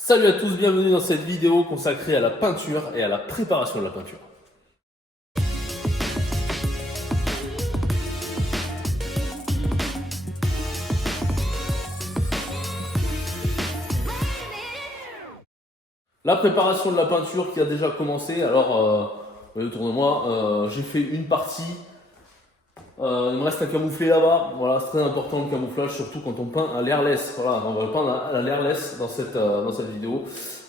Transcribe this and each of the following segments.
Salut à tous, bienvenue dans cette vidéo consacrée à la peinture et à la préparation de la peinture. La préparation de la peinture qui a déjà commencé, alors autour de moi, j'ai fait une partie, il me reste à camoufler là-bas, voilà, c'est très important le camouflage, surtout quand on peint à l'airless, voilà, on va peindre à l'airless dans cette vidéo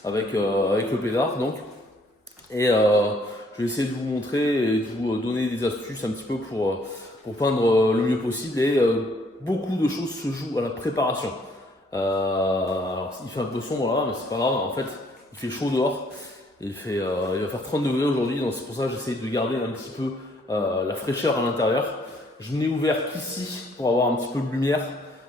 avec le pédard donc. Et je vais essayer de vous montrer et de vous donner des astuces un petit peu pour peindre le mieux possible. Et beaucoup de choses se jouent à la préparation. Alors, il fait un peu sombre là, mais c'est pas grave. En fait, il fait chaud dehors. Il va faire 30 degrés aujourd'hui, donc c'est pour ça que j'essaie de garder un petit peu la fraîcheur à l'intérieur. Je n'ai ouvert qu'ici pour avoir un petit peu de lumière,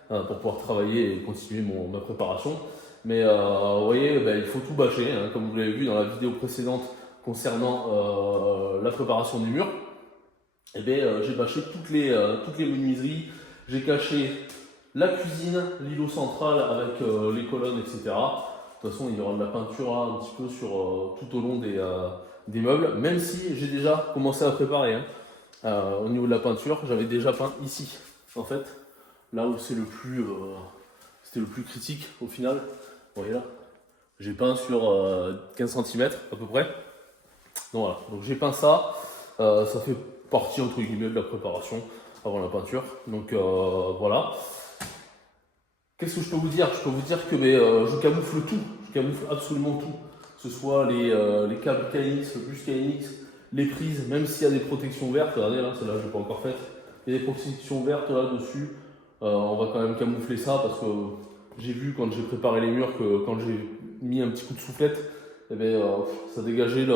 pour pouvoir travailler et continuer ma préparation. Mais vous voyez, il faut tout bâcher, hein, comme vous l'avez vu dans la vidéo précédente concernant la préparation du mur. J'ai bâché toutes les menuiseries, j'ai caché la cuisine, l'îlot central avec les colonnes, etc. De toute façon, il y aura de la peinture là, un petit peu sur, tout au long des meubles, même si j'ai déjà commencé à préparer. Hein. Au niveau de la peinture, j'avais déjà peint ici, en fait, là où c'était le plus critique au final. Vous voyez là, j'ai peint sur 15 cm à peu près. Donc voilà, donc j'ai peint ça, ça fait partie entre guillemets de la préparation avant la peinture. Donc voilà. Qu'est-ce que je peux vous dire? Je peux vous dire que je camoufle tout, je camoufle absolument tout. Que ce soit les câbles KNX, le bus KNX, les prises, même s'il y a des protections vertes, regardez là, celle-là je n'ai pas encore faite. Il y a des protections vertes là-dessus, on va quand même camoufler ça parce que j'ai vu quand j'ai préparé les murs que quand j'ai mis un petit coup de soufflette, ça dégageait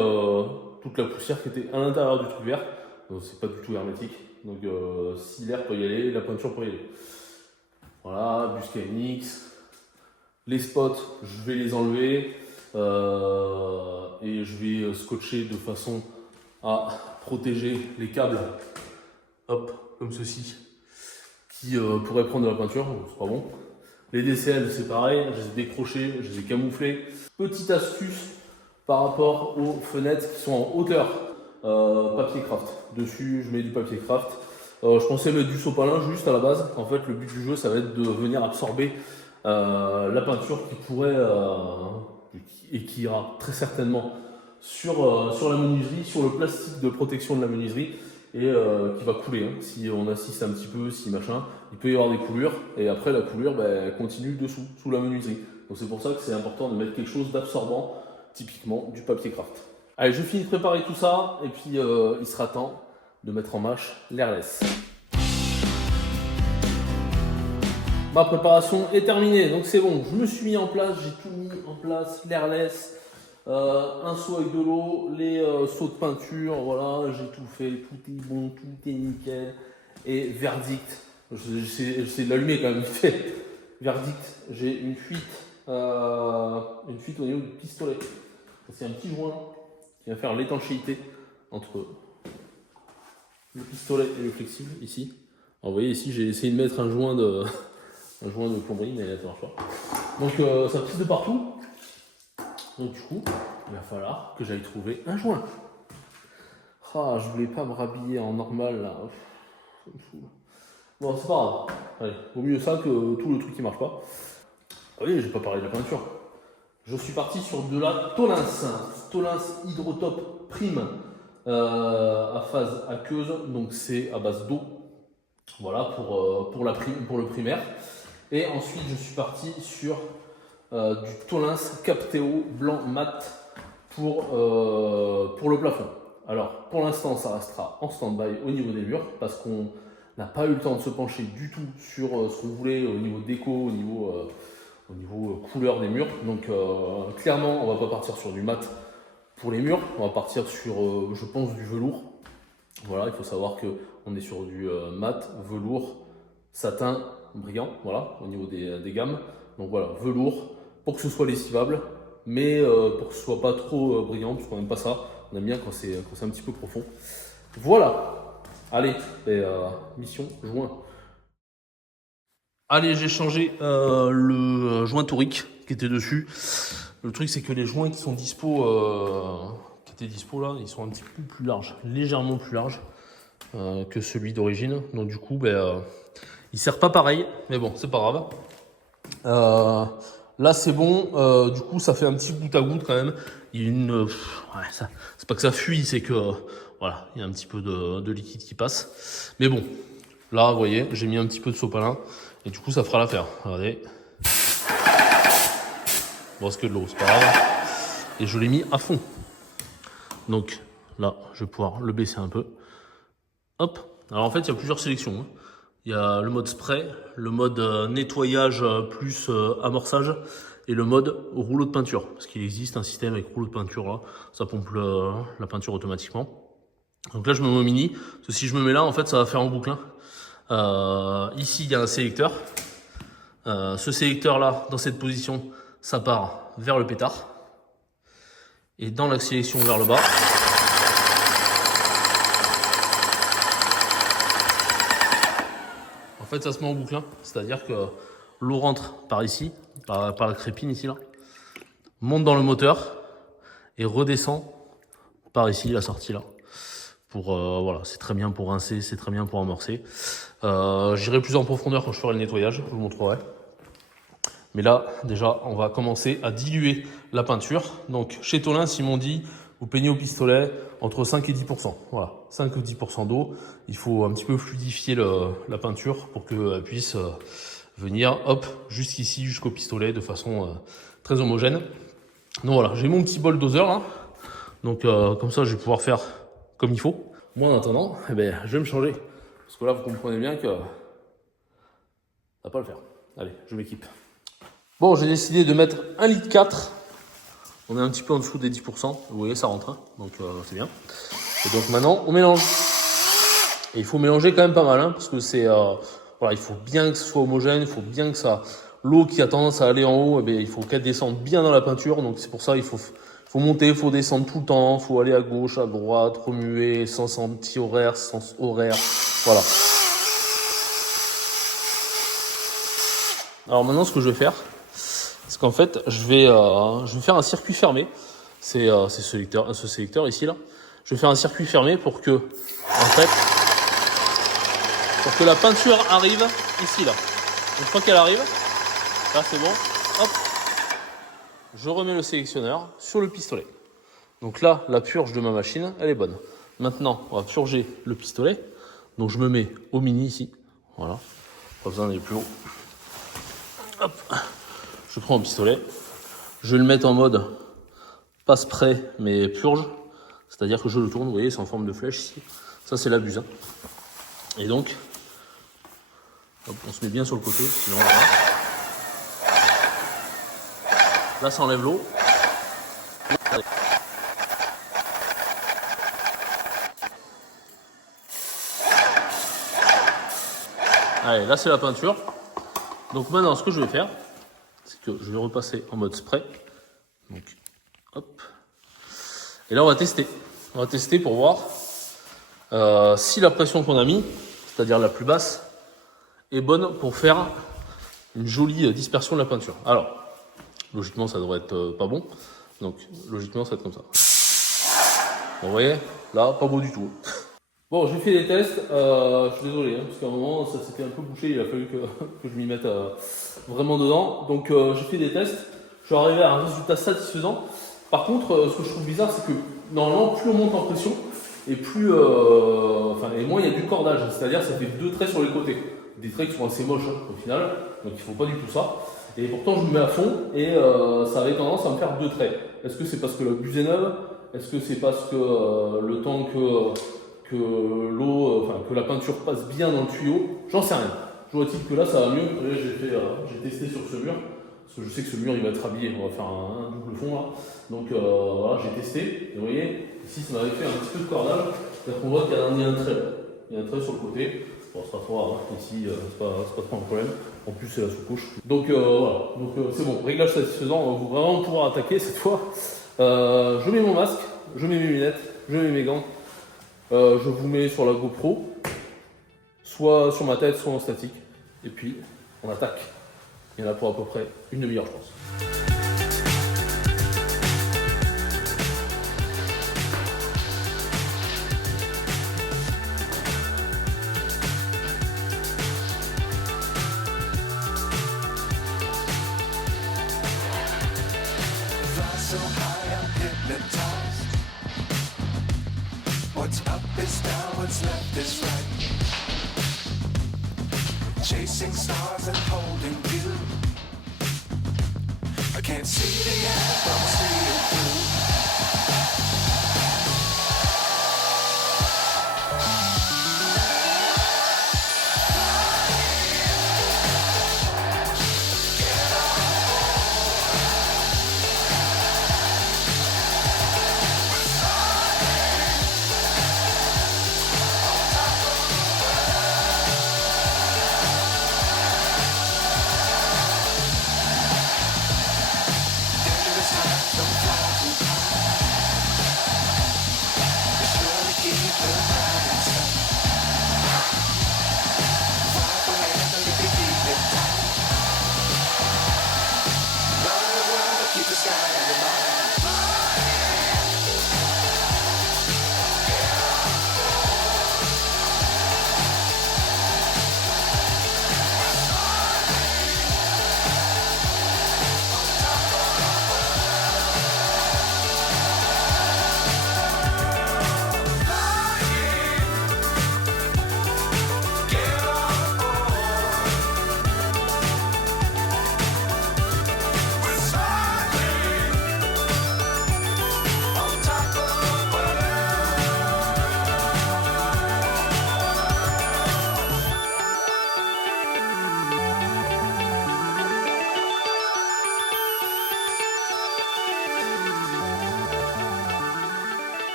toute la poussière qui était à l'intérieur du truc vert. Donc c'est pas du tout hermétique. Donc si l'air peut y aller, la peinture peut y aller. Voilà, bus KNX. Les spots, je vais les enlever et je vais scotcher de façon à protéger les câbles, hop, comme ceci, qui pourraient prendre de la peinture, c'est pas bon. Les DCL, c'est pareil, je les ai décrochés, je les ai camouflés. Petite astuce par rapport aux fenêtres qui sont en hauteur, papier craft. Dessus, je mets du papier craft. Je pensais mettre du sopalin juste à la base. En fait, le but du jeu, ça va être de venir absorber la peinture qui pourrait et qui ira très certainement sur la menuiserie, sur le plastique de protection de la menuiserie et qui va couler. Hein. Si on assiste un petit peu, si machin, il peut y avoir des coulures et après la coulure continue dessous, sous la menuiserie. Donc c'est pour ça que c'est important de mettre quelque chose d'absorbant, typiquement du papier craft. Allez, je finis de préparer tout ça et puis il sera temps de mettre en marche l'airless. Ma préparation est terminée, donc c'est bon, je me suis mis en place, j'ai tout mis en place, l'airless, un seau avec de l'eau, les seaux de peinture, voilà, j'ai tout fait, tout est bon, tout est nickel. Et verdict, j'essaie de l'allumer quand même vite fait. Verdict, j'ai une fuite au niveau du pistolet. C'est un petit joint qui va faire l'étanchéité entre le pistolet et le flexible ici. Alors, vous voyez ici, j'ai essayé de mettre un joint de plomberie, mais ça marche pas. Donc ça pisse de partout. Donc du coup, il va falloir que j'aille trouver un joint. Ah, je voulais pas me rhabiller en normal là. Ça me saoule. Bon, c'est pas grave. Allez, vaut mieux ça que tout le truc qui marche pas. Ah oui, j'ai pas parlé de la peinture. Je suis parti sur de la Tolins Hydrotop Prime à phase aqueuse, donc c'est à base d'eau. Voilà pour le primaire. Et ensuite, je suis parti sur du Tolins Capteo blanc mat pour le plafond. Alors, pour l'instant, ça restera en stand-by au niveau des murs parce qu'on n'a pas eu le temps de se pencher du tout sur ce qu'on voulait au niveau déco, au niveau couleur des murs. Donc, clairement, on va pas partir sur du mat pour les murs. On va partir sur, je pense, du velours. Voilà, il faut savoir qu'on est sur du mat, velours, satin, brillant, voilà, au niveau des gammes. Donc voilà, velours, pour que ce soit lessivable, mais pour que ce soit pas trop brillant, parce qu'on n'aime pas ça. On aime bien quand c'est un petit peu profond. Voilà. Allez, mission joint. Allez, j'ai changé le joint torique qui était dessus. Le truc, c'est que les joints qui sont dispo, qui étaient dispo là, ils sont un petit peu plus larges, légèrement plus larges que celui d'origine. Donc du coup, il sert pas pareil, mais bon, c'est pas grave. Là, c'est bon. Du coup, ça fait un petit goutte à goutte quand même. Il y a c'est pas que ça fuit, c'est que voilà, il y a un petit peu de liquide qui passe. Mais bon, là, vous voyez, j'ai mis un petit peu de sopalin et du coup, ça fera l'affaire. Regardez. Bon, c'est que de l'eau, c'est pas grave. Et je l'ai mis à fond. Donc là, je vais pouvoir le baisser un peu. Hop. Alors en fait, il y a plusieurs sélections, hein. Il y a le mode spray, le mode nettoyage plus amorçage et le mode rouleau de peinture. Parce qu'il existe un système avec rouleau de peinture là, ça pompe la peinture automatiquement. Donc là je me mets au mini, parce que si je me mets là en fait ça va faire en boucle. Ici il y a un sélecteur. Ce sélecteur là, dans cette position, ça part vers le pétard. Et dans la sélection vers le bas, en fait, ça se met en boucle, hein. C'est-à-dire que l'eau rentre par ici, par la crépine ici, là, monte dans le moteur et redescend par ici, la sortie là. Voilà, c'est très bien pour rincer, c'est très bien pour amorcer. J'irai plus en profondeur quand je ferai le nettoyage, je vous le montrerai. Mais là, déjà, on va commencer à diluer la peinture. Donc, chez Tolins, ils m'ont dit, vous peignez au pistolet entre 5 et 10%. Voilà, 5 ou 10% d'eau. Il faut un petit peu fluidifier la peinture pour qu'elle puisse venir, hop, jusqu'ici, jusqu'au pistolet de façon très homogène. Donc voilà, j'ai mon petit bol doseur là. Donc comme ça, je vais pouvoir faire comme il faut. Moi, en attendant, je vais me changer. Parce que là, vous comprenez bien que ça va pas le faire. Allez, je m'équipe. Bon, j'ai décidé de mettre 1,4 litre. On est un petit peu en dessous des 10%. Vous voyez, ça rentre, hein. Donc c'est bien. Et donc maintenant, on mélange. Et il faut mélanger quand même pas mal, hein, parce que c'est voilà, il faut bien que ce soit homogène, il faut bien que ça, l'eau qui a tendance à aller en haut, il faut qu'elle descende bien dans la peinture. Donc c'est pour ça il faut monter, il faut descendre tout le temps, il faut aller à gauche, à droite, remuer, sens anti-horaire, sens horaire. Voilà. Alors maintenant, ce que je vais faire, c'est qu'en fait, je vais faire un circuit fermé. C'est ce sélecteur ici là. Je vais faire un circuit fermé pour que la peinture arrive ici là. Une fois qu'elle arrive, là c'est bon. Hop, je remets le sélectionneur sur le pistolet. Donc là, la purge de ma machine, elle est bonne. Maintenant, on va purger le pistolet. Donc je me mets au mini ici. Voilà, pas besoin d'aller plus haut. Hop. Je prends un pistolet, je vais le mettre en mode pas spray mais purge, c'est-à-dire que je le tourne, vous voyez, c'est en forme de flèche ici. Ça c'est la buse, hein. Et donc, hop, on se met bien sur le côté, sinon voilà. Là ça enlève l'eau. Allez, là c'est la peinture. Donc maintenant ce que je vais faire, c'est que je vais repasser en mode spray. Donc, hop. Et là, on va tester. On va tester pour voir si la pression qu'on a mis, c'est-à-dire la plus basse, est bonne pour faire une jolie dispersion de la peinture. Alors, logiquement, ça devrait être pas bon. Donc, logiquement, ça va être comme ça. Bon, vous voyez, là, pas beau du tout. Bon, j'ai fait des tests. Je suis désolé, hein, parce qu'à un moment, ça s'était un peu bouché. Il a fallu que je m'y mette vraiment dedans. Donc j'ai fait des tests, je suis arrivé à un résultat satisfaisant. Par contre, ce que je trouve bizarre, c'est que normalement, plus on monte en pression, et plus, et moins il y a du cordage. C'est-à-dire, ça fait 2 traits sur les côtés. Des traits qui sont assez moches, hein, au final. Donc il ne faut pas du tout ça. Et pourtant, je me mets à fond et ça avait tendance à me faire 2 traits. Est-ce que c'est parce que la buse est neuve? Est-ce que c'est parce que le temps que l'eau, que la peinture passe bien dans le tuyau? J'en sais rien. Je vois-t-il que là ça va mieux. Là, j'ai testé sur ce mur, parce que je sais que ce mur il va être habillé. On va faire un double fond là. Donc voilà, j'ai testé. Et vous voyez, ici ça m'avait fait un petit peu de cordage. C'est-à-dire qu'on voit qu'il y a un trait. Il y a un trait sur le côté. Bon, c'est pas trop grave, hein. Ici c'est pas trop un problème. En plus c'est la sous-couche. Donc voilà, c'est bon. Réglage satisfaisant. On va vraiment pouvoir attaquer cette fois. Je mets mon masque, je mets mes lunettes, je mets mes gants. Je vous mets sur la GoPro, soit sur ma tête, soit en statique. Et puis, on attaque. Il y en a pour à peu près une demi-heure, je pense. so high I'm hypnotized. What's up is down, what's left is right. Chasing stars and holding you. I can't see the end, but I'm seeing through.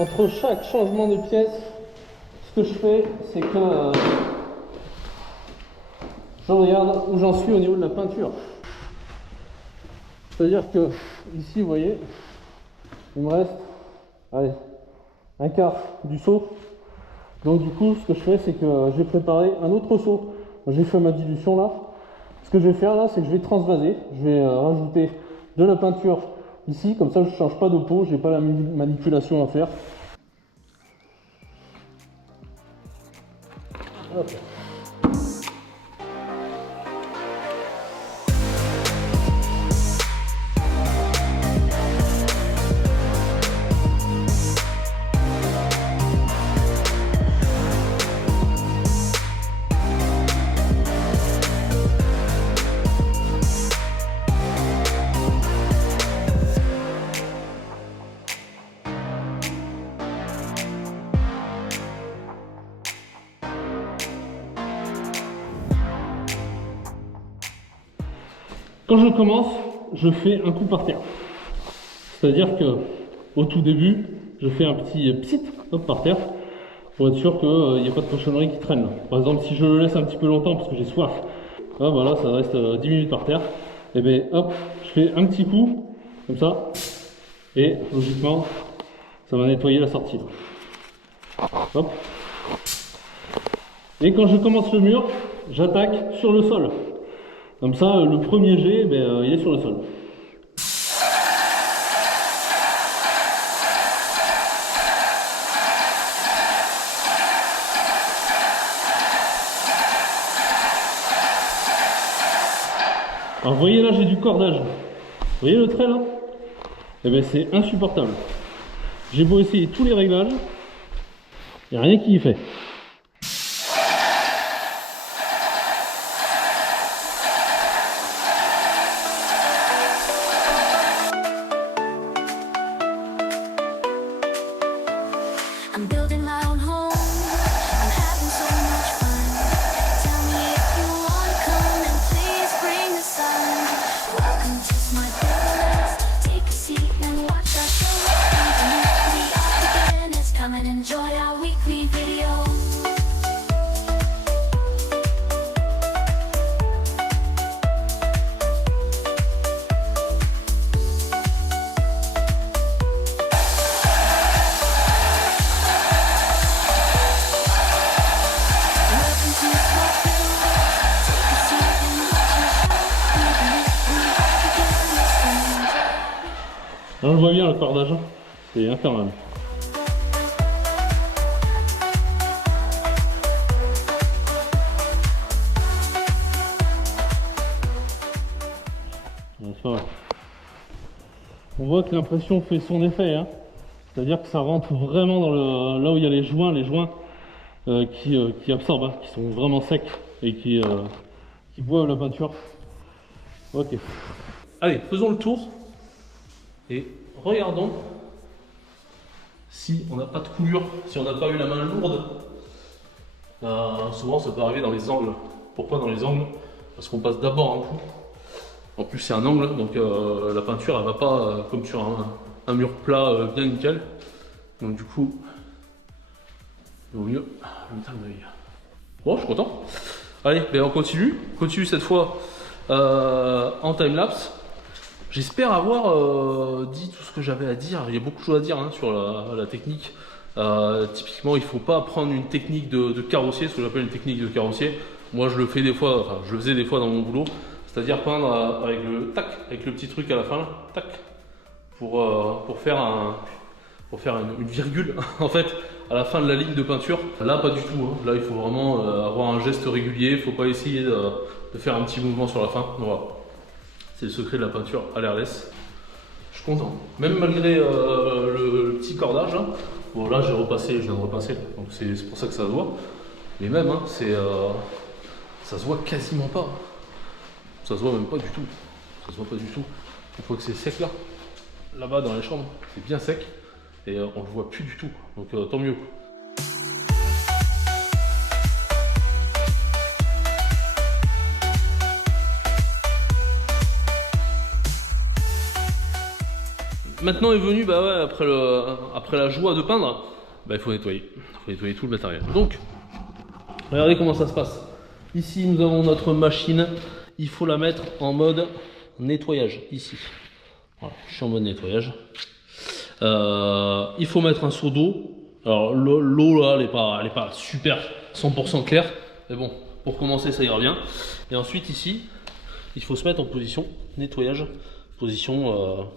Entre chaque changement de pièce, ce que je fais, c'est que je regarde où j'en suis au niveau de la peinture. C'est-à-dire que ici, vous voyez, il me reste un quart du seau. Donc du coup, ce que je fais, c'est que j'ai préparé un autre seau. J'ai fait ma dilution là. Ce que je vais faire là, c'est que je vais transvaser. Je vais rajouter de la peinture ici, comme ça je ne change pas de peau, j'ai pas la manipulation à faire. Hop. Quand je commence, je fais un coup par terre. C'est-à-dire que au tout début, je fais un petit psit hop, par terre pour être sûr qu'il n'y a pas de cochonnerie qui traîne. Par exemple, si je le laisse un petit peu longtemps parce que j'ai soif, hop, voilà, ça reste 10 minutes par terre, et bien hop, je fais un petit coup, comme ça, et logiquement, ça va nettoyer la sortie. Hop. Et quand je commence le mur, j'attaque sur le sol. Comme ça, le premier jet, il est sur le sol. Alors vous voyez là, j'ai du cordage. Vous voyez le trait là? Eh bien c'est insupportable. J'ai beau essayer tous les réglages, il n'y a rien qui y fait. I'm building my own home. I'm having so much fun. Tell me if you wanna come and please bring the sun. Welcome to my paradise. Take a seat and watch our show. We are beginners. Come and enjoy our weekly video. Alors, je vois bien le cordage, c'est infernal. Ouais, c'est pas mal. On voit que l'impression fait son effet, hein. C'est-à-dire que ça rentre vraiment dans là où il y a les joints qui absorbent, hein, qui sont vraiment secs et qui boivent la peinture. Ok. Allez, faisons le tour et regardons si on n'a pas de coulure, si on n'a pas eu la main lourde. Souvent ça peut arriver dans les angles. Pourquoi dans les angles? Parce qu'on passe d'abord un coup. En plus c'est un angle, donc la peinture elle va pas comme sur un mur plat bien nickel. Donc du coup, il vaut mieux jeter un œil. Bon, je suis content. Allez, ben on continue. Continue cette fois en timelapse. J'espère avoir dit tout ce que j'avais à dire. Il y a beaucoup de choses à dire hein, sur la technique. Typiquement, il ne faut pas prendre une technique de carrossier, ce que j'appelle une technique de carrossier. Moi, je le fais des fois, enfin, je le faisais des fois dans mon boulot. C'est-à-dire peindre avec le tac, avec le petit truc à la fin, tac, pour faire une virgule en fait à la fin de la ligne de peinture. Là, pas du tout. Hein. Là, il faut vraiment avoir un geste régulier. Il ne faut pas essayer de faire un petit mouvement sur la fin. Voilà. C'est le secret de la peinture à l'airless. Je suis content. Même malgré le petit cordage. Hein. Bon, là, je viens de repasser. Donc, c'est pour ça que ça se voit. Mais même, hein, ça se voit quasiment pas. Ça se voit même pas du tout. Ça se voit pas du tout. Une fois que c'est sec là, là-bas dans les chambres, c'est bien sec. Et on le voit plus du tout. Donc tant mieux. Maintenant est venu, bah ouais, après la joie de peindre, bah, il faut nettoyer. Il faut nettoyer tout le matériel. Donc, regardez comment ça se passe. Ici, nous avons notre machine. Il faut la mettre en mode nettoyage, ici. Voilà, je suis en mode nettoyage. Il faut mettre un seau d'eau. Alors l'eau là, elle est pas super 100% claire. Mais bon, pour commencer, ça ira bien. Et ensuite, ici, il faut se mettre en position nettoyage. Position...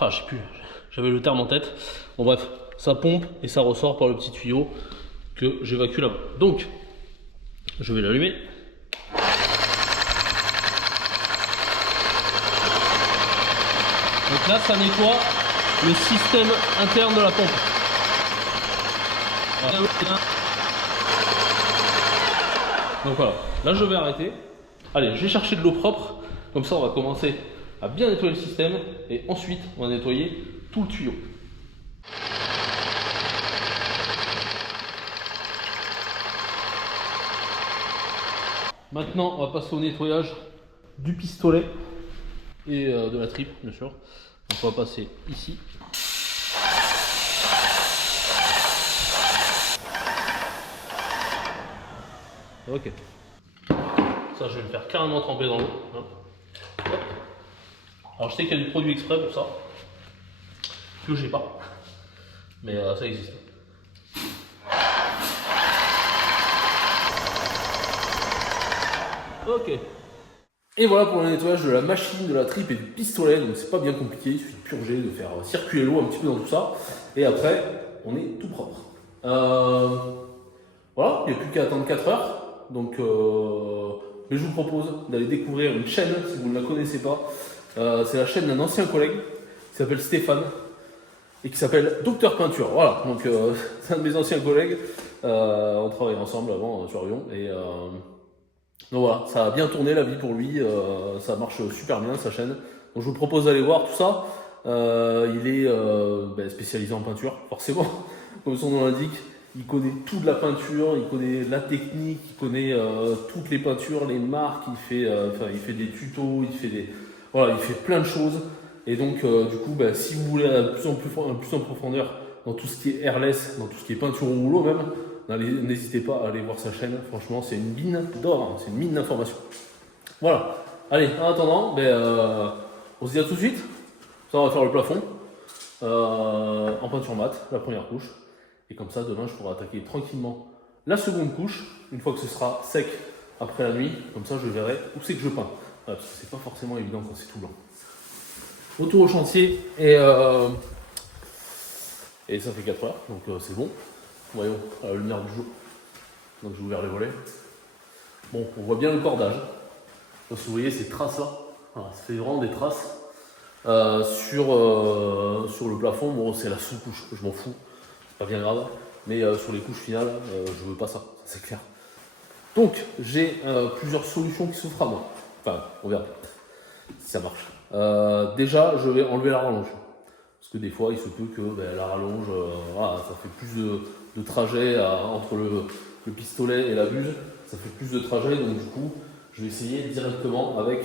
je sais plus, j'avais le terme en tête. Bon bref, ça pompe et ça ressort par le petit tuyau que j'évacue là-bas. Donc, je vais l'allumer. Donc là, ça nettoie le système interne de la pompe. Voilà. Donc voilà, là je vais arrêter. Allez, je vais chercher de l'eau propre. Comme ça, on va commencer à bien nettoyer le système et ensuite on va nettoyer tout le tuyau. Maintenant on va passer au nettoyage du pistolet et de la tripe bien sûr. Donc on va passer ici. Ok. Ça je vais le faire carrément tremper dans l'eau. Alors je sais qu'il y a du produit exprès pour ça, que j'ai pas, mais ça existe. Ok. Et voilà pour le nettoyage de la machine, de la tripe et du pistolet, donc c'est pas bien compliqué, il suffit de purger, de faire circuler l'eau un petit peu dans tout ça, et après on est tout propre. Voilà, il n'y a plus qu'à attendre 4 heures, donc mais je vous propose d'aller découvrir une chaîne si vous ne la connaissez pas. C'est la chaîne d'un ancien collègue qui s'appelle Stéphane et qui s'appelle Docteur Peinture. Voilà, donc c'est un de mes anciens collègues. On travaillait ensemble avant sur Lyon et donc voilà, ça a bien tourné la vie pour lui. Ça marche super bien sa chaîne. Donc je vous propose d'aller voir tout ça. Il est spécialisé en peinture, forcément, comme son nom l'indique. Il connaît tout de la peinture, il connaît la technique, il connaît toutes les peintures, les marques. Il fait des tutos, il fait plein de choses. Et donc, du coup, si vous voulez aller plus en profondeur dans tout ce qui est airless, dans tout ce qui est peinture au rouleau même, n'hésitez pas à aller voir sa chaîne. Franchement, c'est une mine d'or, hein, c'est une mine d'informations. Voilà. Allez, en attendant, on se dit à tout de suite. Ça, on va faire le plafond en peinture mat, la première couche. Et comme ça, demain, je pourrai attaquer tranquillement la seconde couche, une fois que ce sera sec après la nuit. Comme ça, je verrai où c'est que je peins. Parce que c'est pas forcément évident quand c'est tout blanc. Retour au chantier et ça fait 4 heures, donc c'est bon. Voyons à la lumière du jour. Donc j'ai ouvert les volets. Bon, on voit bien le cordage. Donc, vous voyez ces traces là, voilà, ça fait vraiment des traces. Sur le plafond, bon, c'est la sous-couche, je m'en fous, c'est pas bien grave. Mais sur les couches finales, je veux pas ça, c'est clair. Donc, j'ai plusieurs solutions qui s'offrent à moi. Enfin, on verra si ça marche. Déjà, je vais enlever la rallonge. Parce que des fois, il se peut que la rallonge, voilà, ça fait plus de trajet entre le pistolet et la buse. Ça fait plus de trajet, donc du coup, je vais essayer directement avec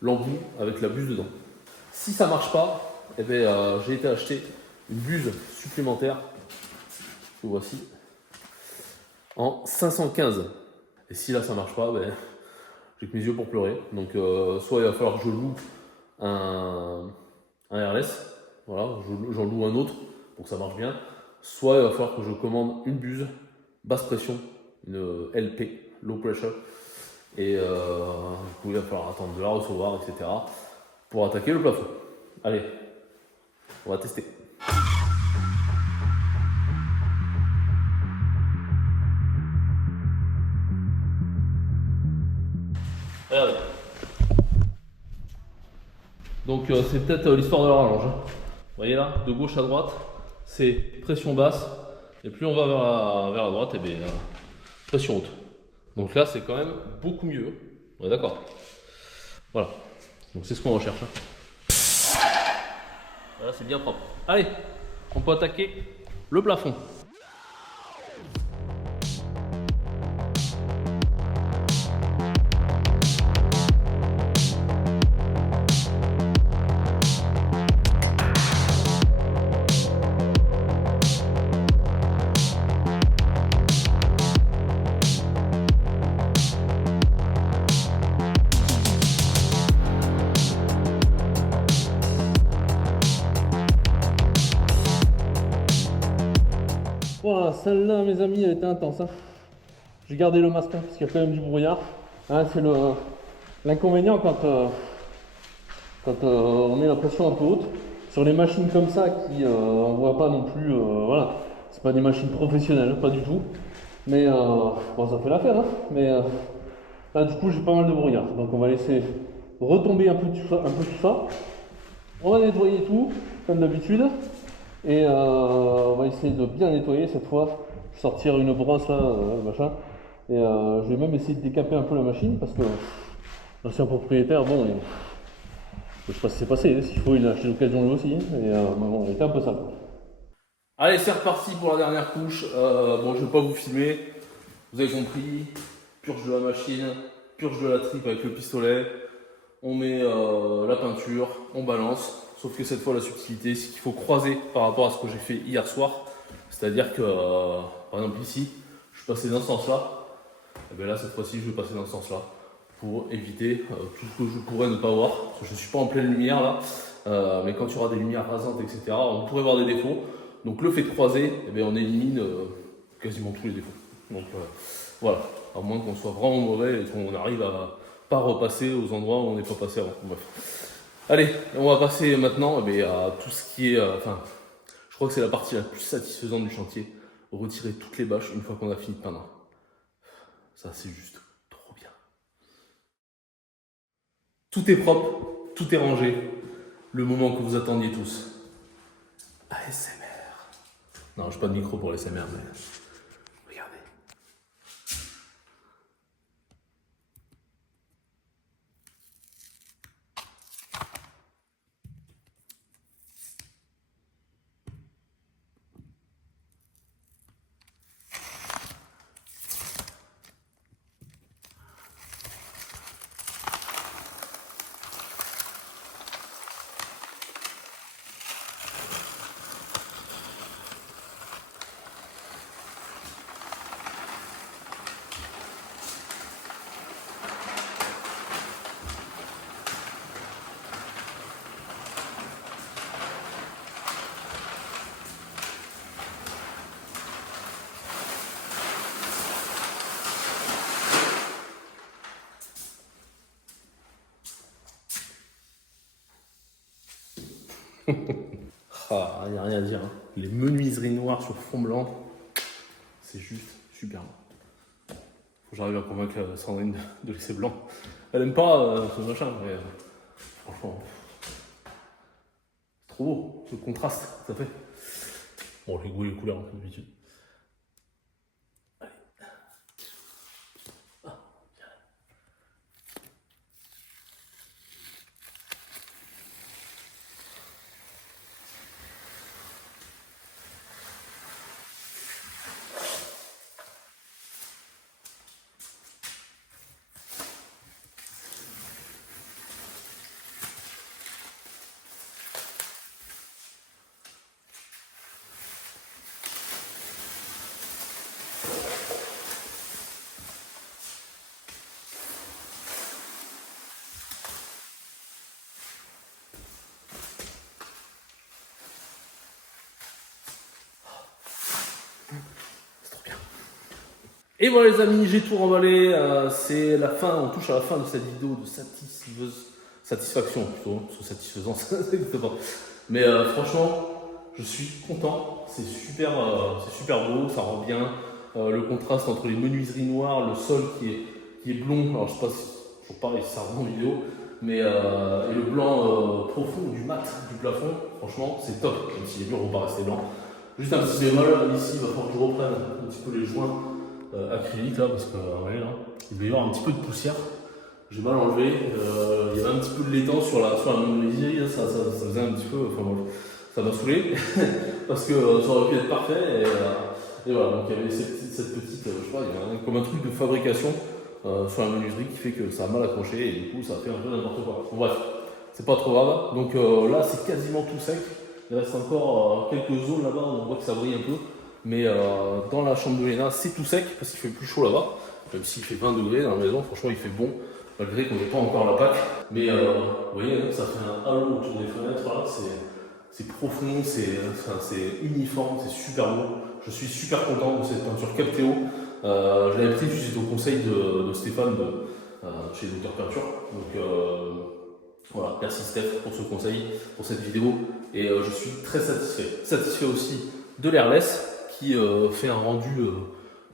l'embout, avec la buse dedans. Si ça marche pas, j'ai été acheter une buse supplémentaire, que voici, en 515. Et si là ça marche pas, j'ai que mes yeux pour pleurer. Donc soit il va falloir que je loue un RLS, voilà, j'en loue un autre pour que ça marche bien. Soit il va falloir que je commande une buse basse pression, une LP, low pressure. Et du coup il va falloir attendre de la recevoir, etc. pour attaquer le plafond. Allez, on va tester. Regardez. Donc c'est peut-être l'histoire de la rallonge. Vous voyez là, de gauche à droite, c'est pression basse. Et plus on va vers la droite, pression haute. Donc là, c'est quand même beaucoup mieux. On est d'accord. Voilà. Donc c'est ce qu'on recherche. Voilà, c'est bien propre. Allez, on peut attaquer le plafond. Voilà, celle-là, mes amis, elle était intense. Hein. J'ai gardé le masque parce qu'il y a quand même du brouillard. Hein, c'est l'inconvénient quand on met la pression un peu haute. Sur les machines comme ça, on voit pas non plus, voilà, c'est pas des machines professionnelles, pas du tout. Mais bon, ça fait l'affaire. Hein. Mais là, du coup, j'ai pas mal de brouillard. Donc, on va laisser retomber un peu tout ça. On va nettoyer tout, comme d'habitude. Et on va essayer de bien nettoyer cette fois. Je vais sortir une brosse là, machin. Et je vais même essayer de décaper un peu la machine parce que l'ancien propriétaire, bon, je sais pas ce qui s'est passé. S'il faut, il a acheté l'occasion lui aussi. Et bon, il était un peu sale. Allez, c'est reparti pour la dernière couche. Bon, je vais pas vous filmer. Vous avez compris. Purge de la machine, purge de la tripe avec le pistolet. On met la peinture, on balance. Sauf que cette fois, la subtilité, c'est qu'il faut croiser par rapport à ce que j'ai fait hier soir. C'est-à-dire que, par exemple ici, je suis passé dans ce sens-là. Et bien là, cette fois-ci, je vais passer dans ce sens-là pour éviter tout ce que je pourrais ne pas voir. Parce que je ne suis pas en pleine lumière là. Mais quand il y aura des lumières rasantes, etc., on pourrait voir des défauts. Donc le fait de croiser, eh bien, on élimine quasiment tous les défauts. Donc voilà, à moins qu'on soit vraiment mauvais et qu'on arrive à pas repasser aux endroits où on n'est pas passé avant. Bref. Allez, on va passer maintenant à tout ce qui est... je crois que c'est la partie la plus satisfaisante du chantier. Retirer toutes les bâches une fois qu'on a fini de peindre. Ça, c'est juste trop bien. Tout est propre, tout est rangé. Le moment que vous attendiez tous. ASMR. Non, j'ai pas de micro pour l'ASMR, mais... Regardez. Ah, il n'y a rien à dire. Hein. Les menuiseries noires sur fond blanc, c'est juste superbe. Faut que j'arrive à convaincre Sandrine de laisser blanc. Elle aime pas ce machin, mais franchement, trop beau, le contraste, ça fait. Bon, les goûts et les couleurs, comme d'habitude. Et voilà les amis, j'ai tout remballé, c'est la fin, on touche à la fin de cette vidéo de satisfaction plutôt, parce que satisfaisant ça n'existe pas. Mais franchement, je suis content, c'est super beau, ça rend bien, le contraste entre les menuiseries noires, le sol qui est blond, alors je sais pas si, toujours pareil si ça rend en vidéo, mais et le blanc profond du mat du plafond, franchement c'est top, même si les murs vont pas rester blancs. Juste un petit bémol, ici il va falloir que je reprenne un petit peu les joints acrylique là, parce que ouais, là, il va y avoir un petit peu de poussière. J'ai mal enlevé, il y avait un petit peu de laitan sur la menuiserie, ça faisait un petit peu, enfin bon, ça m'a saoulé, parce que ça aurait pu être parfait, et voilà, donc il y avait cette petite, je sais pas, il y a comme un truc de fabrication sur la menuiserie qui fait que ça a mal accroché, et du coup ça fait un peu n'importe quoi. Bon, bref, c'est pas trop grave, donc là c'est quasiment tout sec, il reste encore quelques zones là-bas où on voit que ça brille un peu. Mais dans la chambre de Léna, c'est tout sec parce qu'il fait plus chaud là-bas. Même s'il fait 20 degrés dans la maison, franchement, il fait bon, malgré qu'on n'ait pas encore la Pâques. Mais vous voyez, ça fait un halo autour des fenêtres là. C'est profond, c'est uniforme, c'est super beau. Je suis super content de cette peinture Captéo. Je l'avais pris suite au conseil de Stéphane chez Docteur Peinture. Donc voilà, merci Steph pour ce conseil, pour cette vidéo. Et je suis très satisfait. Satisfait aussi de l'Airless, qui fait un rendu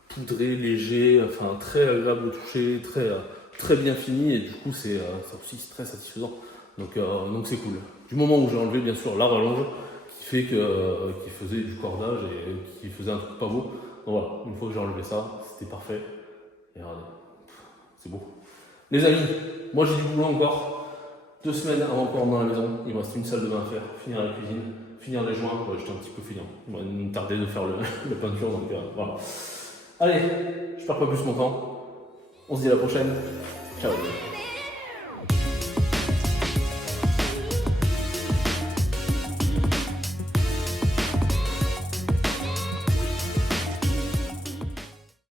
poudré, léger, enfin très agréable au toucher, très bien fini, et du coup c'est ça aussi c'est très satisfaisant. Donc c'est cool. Du moment où j'ai enlevé bien sûr la rallonge qui fait qui faisait du cordage et qui faisait un truc pas beau. Donc voilà, une fois que j'ai enlevé ça, c'était parfait. Et regardez, c'est beau. Les amis, moi j'ai du boulot encore. 2 semaines encore dans la maison, il me reste une salle de bain à faire, finir la cuisine, finir les joints, j'étais un petit peu feignant. Il m'a tardé de faire la peinture, donc voilà. Allez, je perds pas plus mon temps. On se dit à la prochaine. Ciao.